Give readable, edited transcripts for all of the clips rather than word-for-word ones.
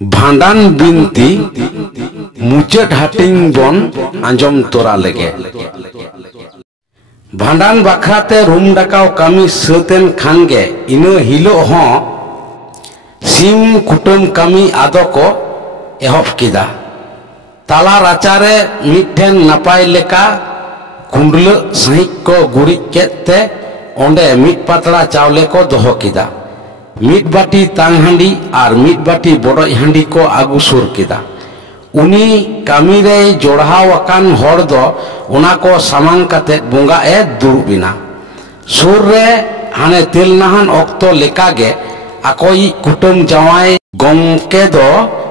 भांडान बिनती मुचाद हाटिंग बन आंजम तोरा लेगे। भांडान बाखराते रूम डाकाव कामी सतेन खानगे इनो हिलो हों सिम कुटुम कामी आदो को एहब किदा। ताला राचारे मिठेन नपाय लेका कुंडल सहित को गुड़ी केते ओंडे मिट पातला चावले को दोहो किदा। मिट बाटी तांग हांडी और मिट बाटी बड़ोज हांडी को आगु सुर किदा। उनी कामी रे जोड़हाव अकान होड़ दो उना को सामांग काते बोंगा ए दुरुबिना। सुर रे हाने तेल नाहन ऑक्तो लेकागे आकोई कुटुम जावाई गोंके दो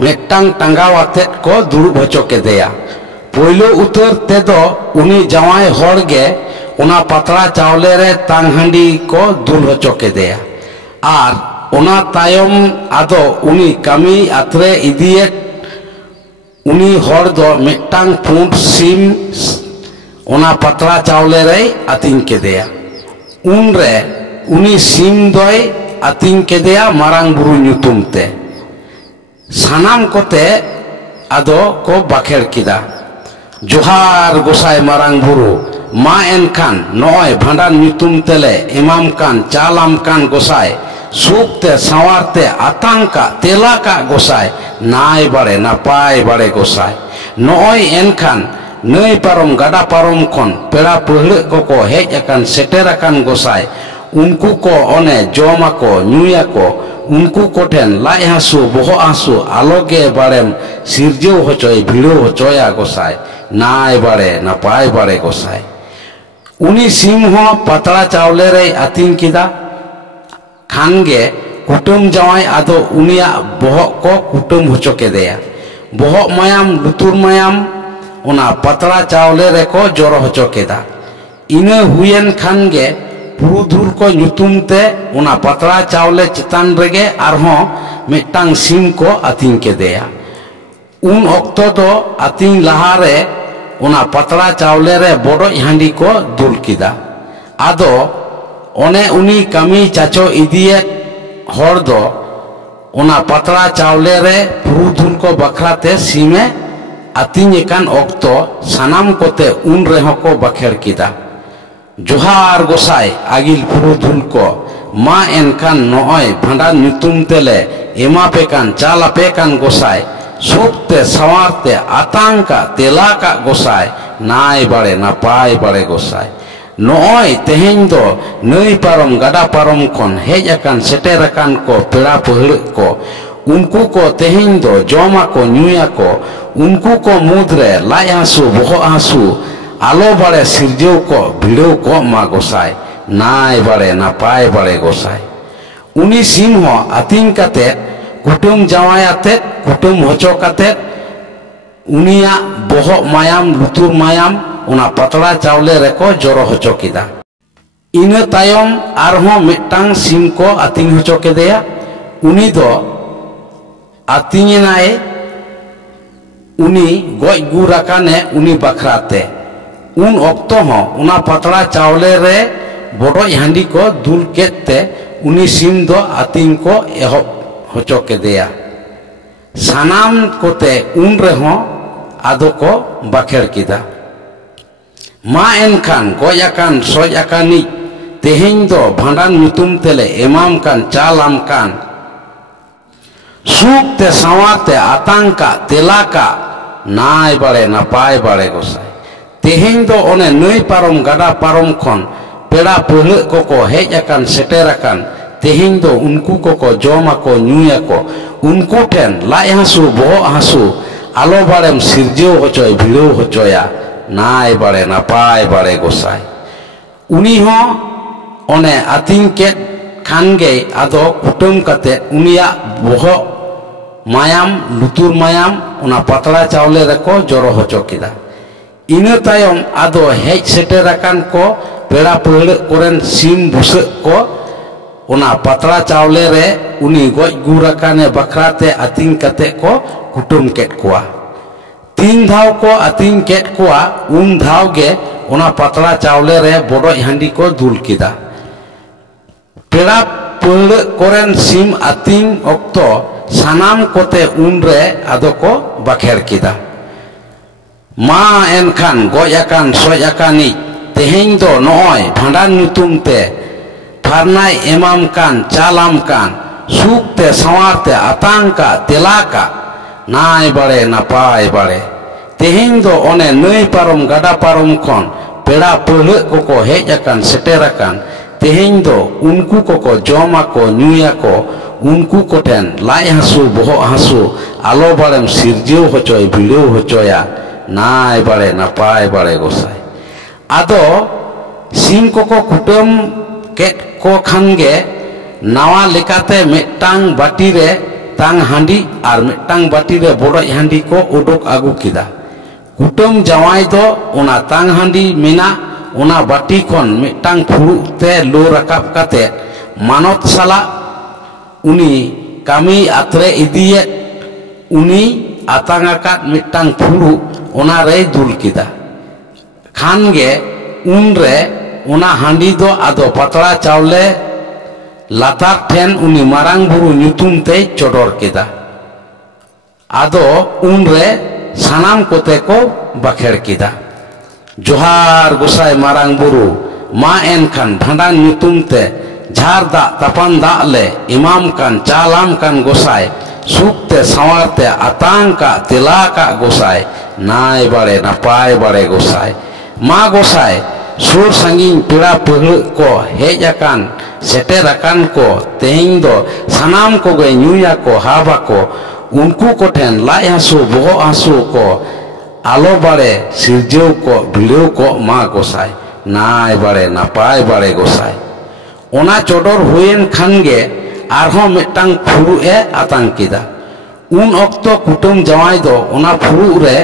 मेट्टांग टांगावाते को दुरुब होचो के देया। पोइलो उतर ते दो उनी जावाई होड़गे उना पतला चावले रे तांग हांडी को दुल होचो के देया। आर उना तायम आदो उनी कामी आत्रे इदिये उनी होड़ दो मिट्टांग पुंड सिम उना पतला चावले रे आतिंग के देया। उन रे उनी सिम दोय आतिंग के देया मारांग बुरु ᱧᱩᱛᱩᱢ ते। सानाम कोते आदो को बाखेर किदा। जोहार गोसाई मारांग बुरु मा एनखान नॉय भांडान ᱧᱩᱛᱩᱢ तेले इमाम कान चालाम कान गोसाई सुखते सवारते आतंका तेला का गोसाई नाय बाड़े नापाय बाड़े गोसाई नॉय एनखान नई पारम गाडा पारम खन पेड़ा पहले को हेज अकान सेटेर अकान गोसाई उनको को ओने जोमा को न्यूया को उनको को ठेन लाई हासु बोहो हासु आलोगे बाड़ेम सिरजेव होचोय भिड़ो होचोया गोसाई नाय बाड़े नापाय बाड़े गोसाई। उनी सिम हो पतला चावले रे आतिंग किदा। खानगे कुटुम जावाई आदो उनिया बोहक को कुटुम होचो के देया। बोहक मायाम लुतुर मायाम उना पतला चावले रे को जोरो होचो केदा। इने हुयेन खानगे पुरुधुर को ᱧᱩᱛᱩᱢ ते उना पतला चावले चितान रेगे आरहों मिट्टांग सिम को आतिंग के देया। उन ऑक्तो दो आतिंग लहारे उना पतला चावले रे बड़ोज हांडी को दुल किदा। आदो ओने उनी कामी चाचो इदिये होड़ दो उना पतला चावले रे पुरुधुल को बखराते सीमे आतिंग एकान ऑक्तो सानाम कोते उन रेहो को बखेर किदा। जोहार गोसाई आगिल पुरुधुल को मा एनखान नॉय भांडान ᱧᱩᱛᱩᱢ तेले एमा पेकान चाला पेकान गोसाई सुखते सवारते आतंका तेला का गोसाई नाय बाड़े नापाय बाड़े गोसाई नॉय तेहें दो नई पारम गाडा पारम खन हेज अकान सेटेर अकान को पेड़ा पहले को उनको को तेहें दो जोमा को न्यूया को उनको को मुद्रे लाई हासु बोहो हासु आलो बाड़े सिरजेव को भिड़ो को मा गोसाई नाय बाड़े नापाय बाड़े गोसाई। उनी सिम हो आतिंग काते कुटुम जावाई आते कुटुम होचो काते उनिया बोहो मायाम लुतुर मायाम उना पतला चावले रे को जोरो होचो किदा। इना तायम आरहों मिट्टांग सिम को आतिंग होचो के देया। उनी दो आतिंग नाए उनी गोज गुराकाने उनी बखराते उन ऑक्तो हो उना पतला चावले रे बड़ोज हांडी को दुल केते उनी सिम दो आतिंग को एहब होचो के देया। सानाम कोते उन रेहो आदो को बाखेर किदा। मा एनखान गोज अकान सोज अकानी तेहें दो भांडान ᱧᱩᱛᱩᱢ तेले इमाम कान चालाम कान सुखते सवारते आतंका तेला का नाय बाड़े नापाय बाड़े गोसाई। तेहें दो ओने नई पारम गाडा पारम खन पेड़ा पहले को हेज अकान सेटेर अकान तेहें दो उनको को जोमा को न्यूया को उनको ठेन लाई हासु बोहो हासु आलो बाड़ेम सिरजेव होचोय भिड़ो होचोया नाय बाड़े नापाय बाड़े गोसाई। उनी हो ओने आतिंग के खानगे आदो कुटुम काते उनिया बोहो मायाम लुतुर मायाम उना पतला चावले रे को जोरो होचो किदा। इना तायम आदो हेज सेटेर अकान को पेड़ा पहले कोरेन सिम बुसक को उना पतला चावले रे उनी गोज गुराकाने बखराते आतिंग काते को कुटुम केट कुआ। तीन धाव को आतिंग केट कुआ उन धाव गे उना पतला चावले रे बड़ोज हांडी को दुल किदा। पेड़ा पहले कोरेन SIM आतिंग ऑक्तो sanam kote unre ado ko bakher kida ma enkhan goj akan soj akani teheng do noy bhandan nyutum te pharnai emam kan chalam kan suk te sawar te atang ka tela ka nai bare napai bare teheng do one nai parom gada parom khon peda pehle koko hej akan seter akan teheng do unku koko jom ako nyuya ko unku koten lai hasu bohok hasu alo barem sirjeu hocoy bideu hocoya nai bare napai bare gosai ado sim koko kutem ket ko khange nawa lekate metang bati re tang handi ar metang bati re bodoj handi ko odok agu kida kutem jawai do ona tang handi mena ona bati kon metang phuru te lo rakap kate manot sala uni kami atre idiye uni atang akat metang phuru ona re dul kida khange unre ona handi do ado patla chawle latar ten uni marang buru nyutum te chodor kida ado unre sanam kote ko bakher kida johar gosai marang buru ma enkhan bhandan nyutum te ঝাড় দা তাপান দালে ইমাম কান চালাম কান গোসাই সুখতে সাওয়ারতে আতাঙ্কা তেলাকা গোসাই নাই বাড়ে না পায় বাড়ে গোসাই মা গোসাই সুর সাঙ্গিন পেড়া পহল কো হেজ আকান সেটের আকান কো তেহিং দো Sanam কোগে nyuya ko haba ko unku koten lai hasu boho hasu ko alo bare sirjeu ko bideu ko ma gosai nai bare na paय bare gosai ona chodor huyen khange arhon metang phuru e atang kida un okto kutum jawai do ona phuru re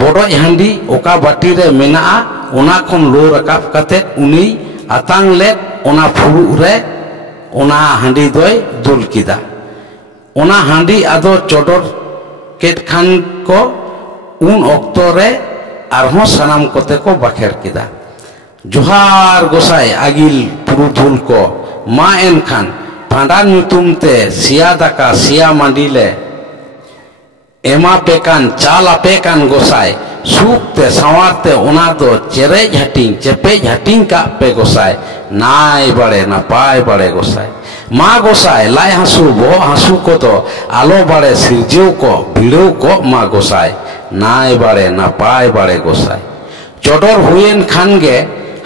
bodoj handi oka bati re mena ona khon lo rakap kate uni atang let ona phuru re ona handi doy dul kida ona handi ado chodor ket khan ko un okto re arhon sanam kote ko bakher kida johar gosai agil purudhul ko ma enkhan bhandan nyutum te sia daka sia mandile ema pekan chala pekan gosai suk te sawar te ona do cherej hating chepej hating ka pe gosai nai bare na paय bare gosai ma gosai lai hasu bo hasu ko do alo bare sirjeu ko bideu ko ma gosai nai bare na paय bare gosai chodor huyen khange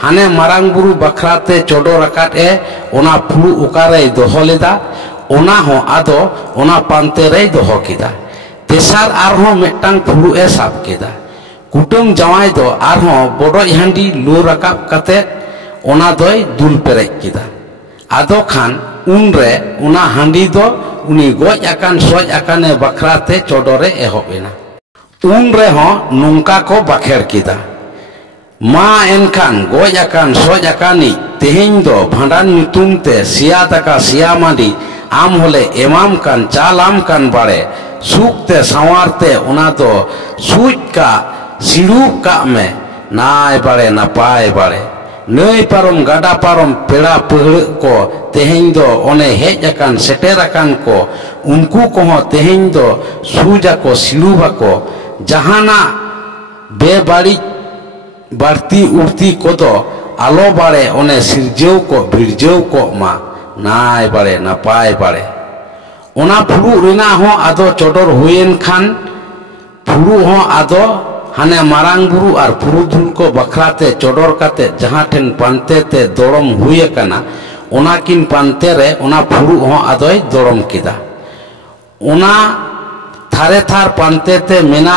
hane marang buru bakrate chodor akat e ona phuru okare doho leda ona ho ado ona pante re doho kida tesar arho metang phuru e sab kida kutum jawai do arho bodoj handi lo rakap kate ona doy dul perej kida ado khan unre ona handi do uni goj akan soj akane bakrate chodore ehobena unre ho nungka ko bakher kida ma enkhan goj akan soj akani teheng do bhandan nyutum te sia daka sia mandi am hole emam kan chalam kan bare suk te sawar te ona do suj ka sirup ka me nai bare na paय bare nai parom gada parom peda pehle ko teheng do one hej akan seter akan ko unku ko ho teheng do suja ko siruba ko jahana bebari barti urti kodo alo bare one sirjeu ko birjeu ko ma nai bare na paय bare ona phuru rena ho ado chodor huyen khan phuru ho ado hane marang buru ar purudhul ko bakrate chodor kate jaha ten pante te dorom huye kana ona kin pante re ona phuru ho adoy dorom kida ona thare thar pante te mena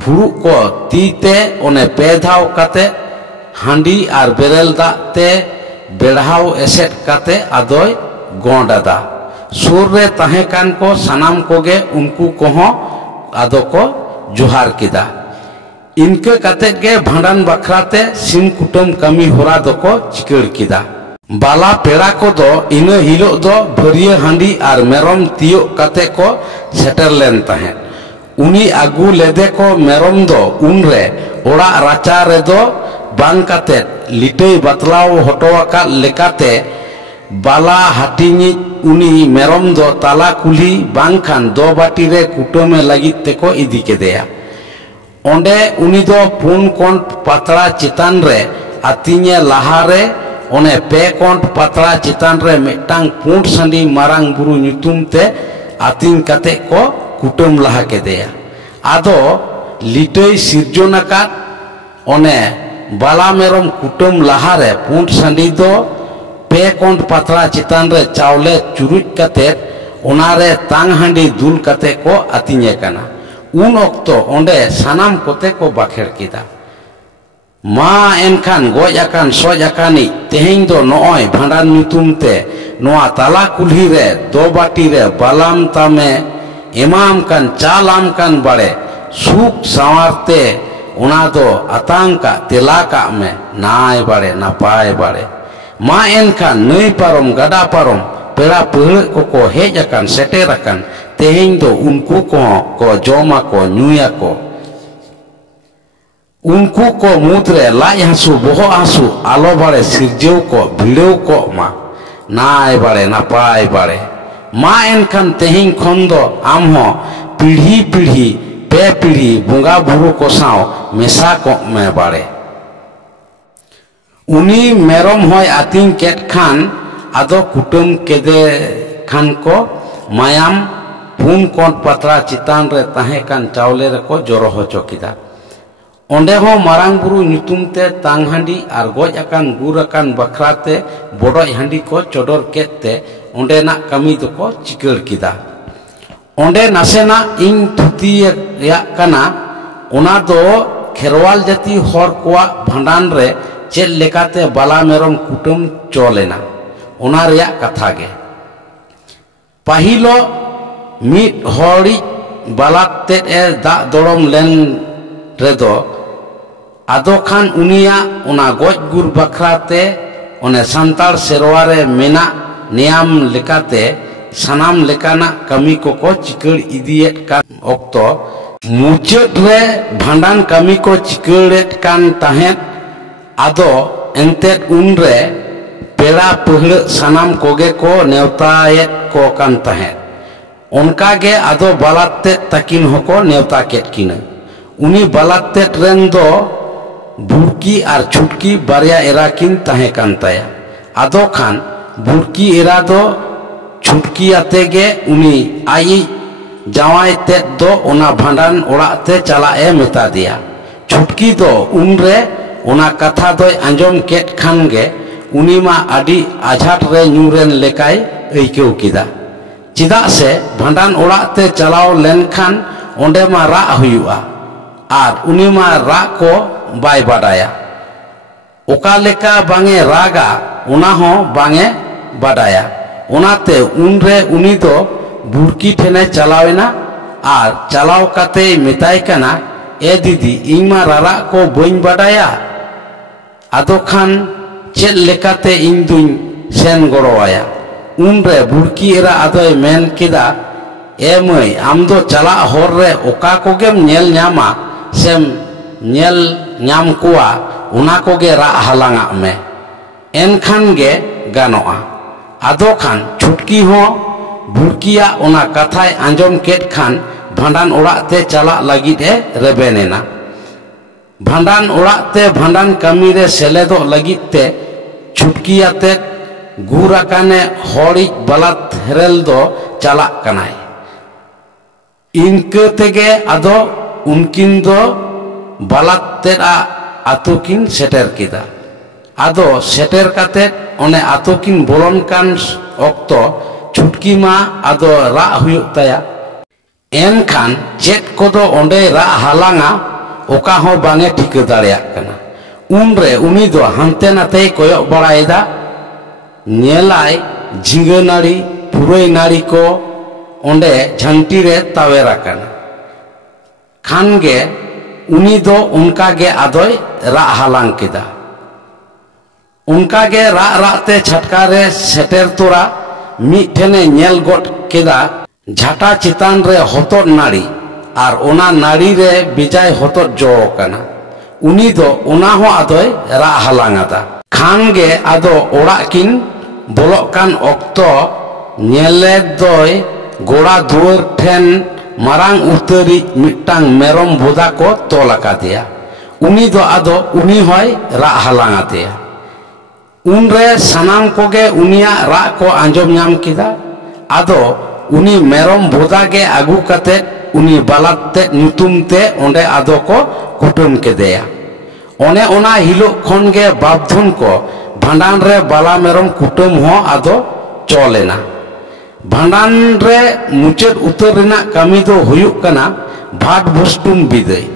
phuru ko tite one pedhaw kate handi ar berel da te bedhaw eset kate adoy gondada sur re tahe kan ko sanam koge unku koho ado ko johar kida inke kate ge bhandan bakrate sim kutum kami hora do ko chikar kida bala pera ko do ina hilo do bhariya handi ar merom tiyo kate ko setter len tahe uni agu lede ko merom do unre ora racha re do bang kate litei batlao hotoaka lekate बाला हाटिनी उनी मेरम दो ताला कुल्ही बांखान दो बाटी रे कुटुमे लगी तेको इदी केदेया ओंडे उनी दो पुन कोंट पातड़ा चितान रे आतिnye लाहारे ओने पे कोंट पातड़ा चितान रे मिटांग पुंड संडी मारांग बुरु ᱧᱩᱛᱩᱢ ते आतिन कते को कुटुम लाहा केदेया आदो लिटई सिरजोनाका ओने बाला मेरम कुटुम लाहारे पुंड संडी दो पे कोंट पातड़ा चितान रे चावले चुरुज कते ओनारे तांग हांडी दुल कते को आतिnye काना उन ओक्तो ओंडे सानाम कोते को बाखेर किदा मा एनखान गज आकान सज आकानी तेहें दो नॉय भांडान ᱧᱩᱛᱩᱢ ते नोआ ताला कुल्ही रे दो बाटी रे बालाम तामे एमाम कान चालाम कान बाड़े सुख सावारते ओना दो आतांका तेला का में नाय बाड़े नापाय बाड़े मा एनखान नई पारम गदा पारम पेड़ा पहड़ को हेज आकान सेटेर आकान तेहें दो उनको को जोमा को ᱧᱩᱭᱟ को उनको को मुद्रे लाज हासु बोह हासु आलो बाड़े सिरजेव को भिड़ेव को मा नाय बाड़े नापाय बाड़े मा एनखान तेहें खन दो आम हो पीढ़ी पीढ़ी पे पीढ़ी बुंगा बुरु को साव मेसा को में बाड़े उनी मेरम होय आतिन केट खान आदो कुटुम केदे खान को मायाम पुन कोंट पातड़ा चितान रे ताहे कान चावले रे को जोरो होचो किदा ओंडे हो मारांग बुरु ᱧᱩᱛᱩᱢ ते तांग हांडी आर गज आकान गुर आकान बखराते बड़ोय हांडी को चोडोर केते ओंडे ना कमी दो को चिकड़ किदा ओंडे नासेना इन थुती या काना ओना दो खेरवाल जाति हर कोआ भांडान रे चेल लेकाते बाला मेरम कुटुम चोलेना ओना रिया कथा गे पाहिलो मिट हड़ी बालाते ए दा दड़म लेन रेदो आदो खान उनिया उना गज गुर बखराते ओने सांतार सेरवारे मेना नियम लेकाते सानाम लेकाना कमी को चिकड़ इदियेत कान ओक्तो मुचाद रे भांडान कमी को चिकड़ेत कान ताहेत आदो एंतेत उनरे पेड़ा पहड़ सानाम कोगे को नेवतायेत को कान ताहेत उनका गे आदो बालाते तकिन होको नेवता केट किना उनी बालाते रेन दो बुरकी आर छुटकी बारिया एरा किन ताहे कान ताया आदो खान बुरकी एरा दो छुटकी आते गे उनी आई जावाई ते दो ओना भांडान ओड़ाते चला ए मेता दिया छुटकी दो उनरे ओना कथा दो आंजम केट खान गे उनी मा आडी आझाट रे ᱧᱩᱨᱮᱱ लेकाय ऐकेव किदा चिदा से भांडान ओड़ाते चलाव लेन खान ओंडे मा रा हुयुआ आर उनी मा रा को बाय बाडाया ओका लेका बांगे रागा ओना हो बांगे बाडाया ओनाते उनरे उनी दो बुरकी ठेने चलावेना आर चलाव काते मेताय काना ए दीदी इन मा रारा को बइन बाडाया आदो खान चेल लेकाते इन दुñ सेन गड़ोवाया उनरे बुरकी एरा आदोय मेन किदा ए मई आम दो चला हर रे ओका कोगेम नेल ᱧᱟᱢᱟ सेम नेल ᱧᱟᱢ कुआ उना कोगे रा हालांगा में एनखान गे गानोआ आदो खान छुटकी हो बुरकिया उना कथाय आंजम केट खान भांडान ओड़ाते चला लगिद ए रेबेनेना भांडान ओड़ाते भांडान कमी रे सेलेदो लगिद ते छुटकियाते गुराकाने हड़ी बालात हेरेल दो चला कनाय इनके तेगे आदो उनकिन दो बालाते आतो किन सेटर किदा आदो सेटर काते ओने आतो किन बोलन कान ओक्तो छुटकी मा आदो रा हुयुग ताया एनखान चेत कोदो ओंडे रा हालांगा ओका हो बांगे ठिका दाड़ेया कना उनरे उनी दो हानते नाते कोयक बाड़ायदा नेलाय झिंगा नाड़ी पुरई नाड़ी को ओंडे झंटी रे तावेरा कना खान गे उनी दो उनका गे आदोय रा हालांग किदा उनका गे रा राते छटका रे सेटर तोरा मिठेने नेल गोट केदा झाटा चितान रे हतोट नाड़ी आर ओना नाड़ी रे बिजाय हतोट जो कना उनी दो ओना हो आदोय रा हालांगादा खान गे आदो ओड़ा किन bolok kan okto nyeled doy goda duar ten marang utari mitang merom boda ko tol akadea. Uni do ado uni hoy ra halang atea. Unre sanam koge unia ra ko anjom nyam kida. Ado uni merom boda ge agu katet uni balat te nyutum te onde ado ko kutum kedeya. One ona hilo khon ge babdhun ko bhandan re bala merom kutum ho ado cholena. Bhandan re muchet utar rena kami do huyuk kana bhat bhustum biday.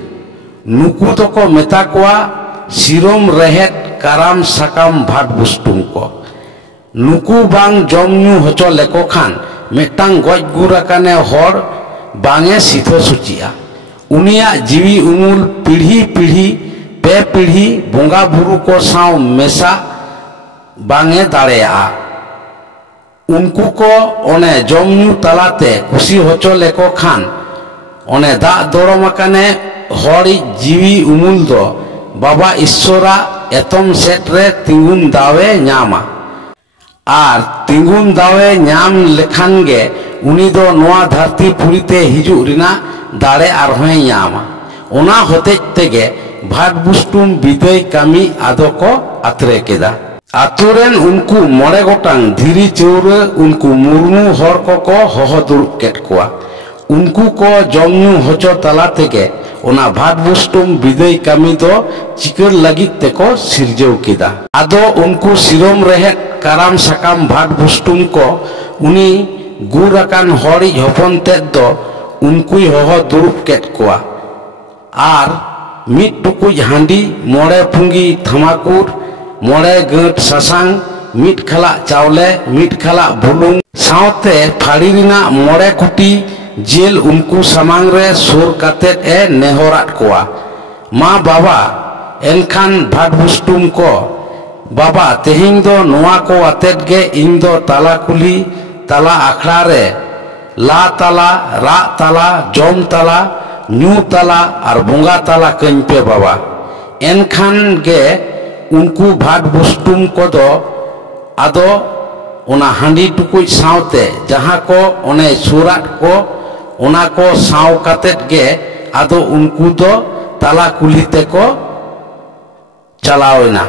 Nuku to ko meta koa sirom rehet karam sakam bhat bhustum ko. Nuku bang jom nyu hocho leko khan metang goj gurakane hor bange sitho sucia. Unia jiwi umul pidhi pidhi pe pidhi bonga buru ko saw mesa bange dareya. Unku ko one jom nyu talate kusi hocho leko khan one da doromakane hori jiwi umul do baba Ishora etom setre tingun dawe nyama. Ar tingun dawe nyam lekhan ge uni do noa dharti purite hiju rina dare arhoy nyama. Ona hotej tege bhat bustum biday kami ado ko atre keda. Aturen unku more gotang dhiri cheure unku murmu hor ko hoho duruk ket koa. Unku ko jomnu hocho tala tege ona bhat bustum biday kami do chikar lagit teko sirjeu keda. Ado unku sirom rehet karam sakam bhat bustum ko uni gurakan hori hopon ted do unkui hoho duruk ket koa. Ar mit tukuj handi more pungi thamakur more gert sasang mit khala chawle mit khala bulung saute phadi rina more kuti jel unku samang re sur katet e nehorat koa. Ma baba enkhan bhat bustum ko baba tehing do noa ko atet ge ing do tala kuli tala akhra re la tala ra tala jom tala nyu tala ar bonga tala kañpe baba. Enkhan ge unku bhat bustum kodo ado ona handi tukuj saute jaha ko one surat ko ona ko saw katet ge ado unku do tala kuli teko chalawena.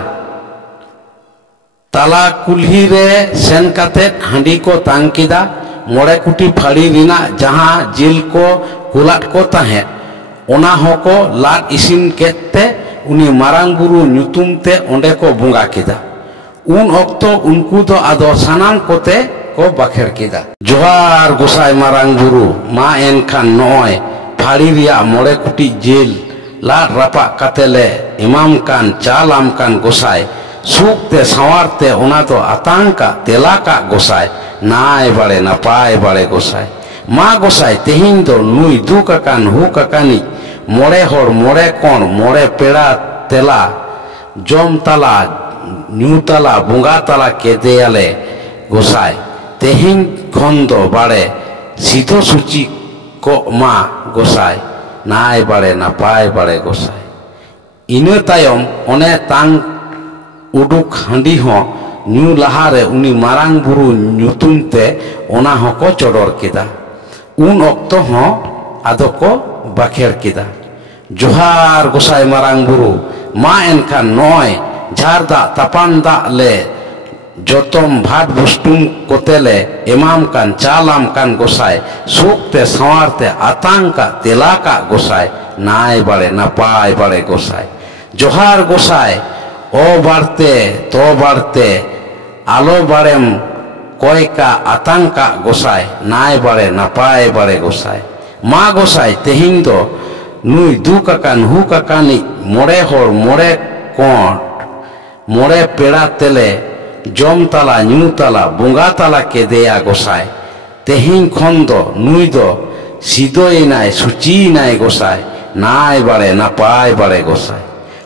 Tala kulhi re sen katet handi ko tang kida more kuti phadi rina jaha jil ko kulat ko tahe ona hoko lat isin kette uni marang buru nyutum te onde ko bunga kida. Un okto unku do ado sanam kote ko bakher kida. Johar gosai marang buru ma enkhan noy phadi ria more kuti jil lat rapa katele imam kan chalam kan gosai sukte sawarte ona to atangka telaka gosai nai bare napai bare gosai. Ma gosai tehing do nui dukakan hukakani more hor more kon more peda tela jom tala nyu tala bunga tala kedeyale gosai tehing khondo bare sitho suci ko ma gosai nai bare napai bare gosai. Ina tayom one tang uduk handi ho nyu lahare uni marang buru nyutum te ona hoko chodor keda. Un okto ho ado ko bakher keda. Johar gosai marang buru ma enkhan noy jharda tapanda le jotom bhat bustum kotele imam kan chalam kan gosai sukte sawarte atangka telaka gosai nai bare napai bare gosai. Johar gosai o barte to barte alo barem koika atangka gosai nai bare napai bare gosai. Ma gosai tehing do nui dukakan hukakani more hor more kon more peda tele jom tala nyu tala bunga tala kedeya gosai. Tehing khondo nui do sidoi nai suci nai gosai nai bare napai bare gosai.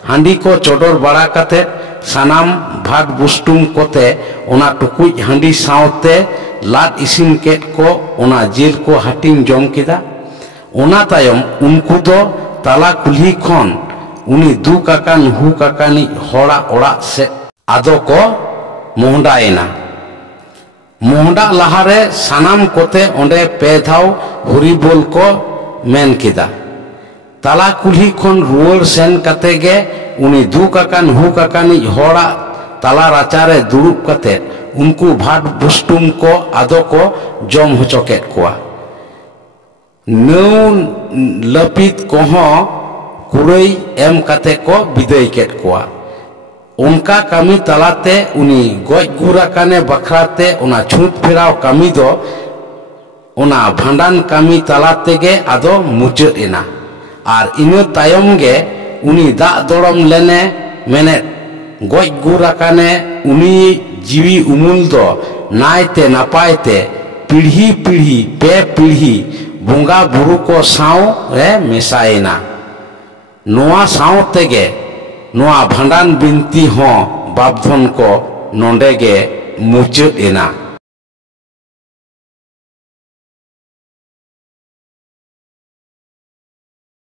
Handi ko chodor bara kate sanam bhat bustum kote ona tukuj handi saute lat isin ket ko ona jil ko hating jom kida. Ona tayom unku do tala kulhi khon uni dukakan hukakani hora ora se ado ko mohdaena. मोहडा लहारे सानाम कोते ओंडे पे धाव हरिबोल को main किदा। तला कुल्ही खन रुआर सेन कते गे उनी दुक आकान hook आकानिज होड़ा तला राचारे दुरुब कते उनको भाट बुस्टुम को आदो को जम होचोकेत कोआ। नौ लपित कोहो कुरई एम कते को विदाय केत कोआ। उनका कामी तलाते उनी गज गुरा काने बखराते उना छूट फेराव कामी दो उना भांडान कामी तलाते गे आदो मुचाद एना। आर इनो तायम गे उनी दा दड़म लेने मेने गज गुरा काने उनी जीवी उमुल दो नायते नापायते पीढ़ी पीढ़ी पे पीढ़ी बोंगा बुरु को साव रे मेसायना। नोआ साव तेगे नोआ भांडान बिनती हों बापधन को नोंडे गे मुचाद एना।